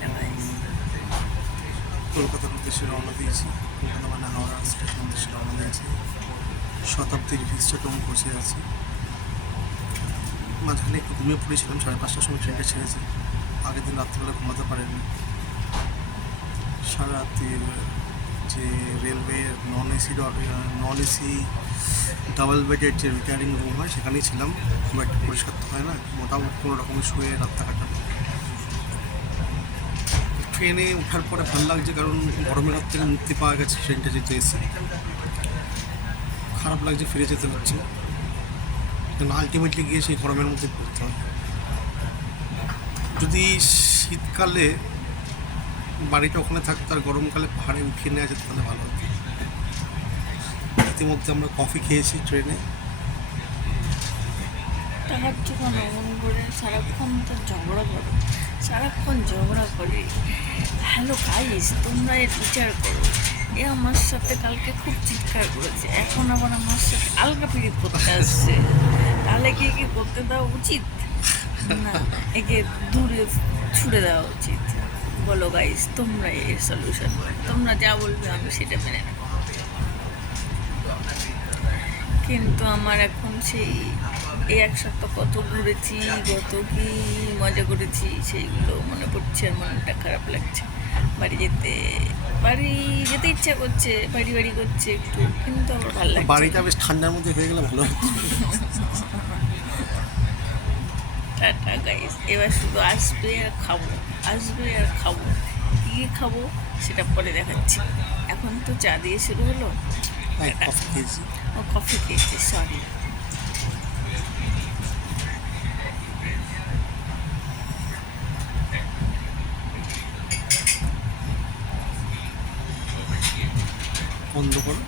Hello guys, কলকাতার উদ্দেশ্যে রওনা দিয়েছি। কলকাতা মানে হাওড়া স্টেশন উদ্দেশ্যে রওনা দিয়েছি। শতাব্দীর ভিস্টাটম বসে আছি। মাঝখানে একটু ঘুমিয়ে পড়েছিলাম, 5:30টার সময় ট্রেনটা ছেড়েছি। আগের দিন রাত্রিবেলা ঘুমাতে পারিনি। সারা রাত্রির যে রেলওয়ে নন এসি ডাবল বেডের যে রিটায়ারিং রুম হয় সেখানেই ছিলাম। খুব একটা পরিষ্কার তো হয় না, মোটামুটি কোনো রকমে শুয়ে রাতটা কাটানো। ট্রেনে ওঠার পরে ভালো লাগছে, কারণ গরমের হাত থেকে মুক্তি পাওয়া গেছে। ট্রেনটা যেতে এসে খারাপ লাগছে, ফিরে যেতে হচ্ছে, কিন্তু আলটিমেটলি গিয়ে সেই গরমের মধ্যে পড়তে হয়। যদি শীতকালে বাড়িটা ওখানে থাকতো আর গরমকালে পাহাড়ে উঠিয়ে নেওয়া যেত তাহলে ভালো হতো। ইতিমধ্যে আমরা কফি খেয়েছি ট্রেনে। তাহার যখন অমন করে সারাক্ষণ তো ঝগড়া করে। হ্যালো গাইস, তোমরা এর বিচার করো। এ আমার সাথে কালকে খুব চিৎকার করেছে, এখন আবার আমার সাথে আলগা পিড়িত করতে আসছে। তাহলে কি করতে দেওয়া উচিত? না, একে দূরে ছুড়ে দেওয়া উচিত। বলো গাইস, তোমরা এর সলিউশন, তোমরা যা বলবে আমি সেটা মেনে নেব। কিন্তু আমার এখন সেই এক সপ্তাহ কত ঘুরেছি, কত কি মজা করেছি, সেইগুলো মনে পড়ছে আর মনটা খারাপ লাগছে। বাড়ি যেতে ইচ্ছা করছে, বাড়ি করছে একটু, কিন্তু আমার ভালো লাগছে বাড়িটা না। বেশ ঠান্ডার মধ্যে হয়ে গেলে ভালো হতো। টাটা গাইস, এবার শুধু আসবে আর খাবো। কী খাবো সেটা পরে দেখাচ্ছি। এখন তো চা দিয়ে শুরু হলো। হ্যাঁ, টাটা। কফি খেয়েছি। ও কফি খেয়েছি, সরি। বন্ধ করো।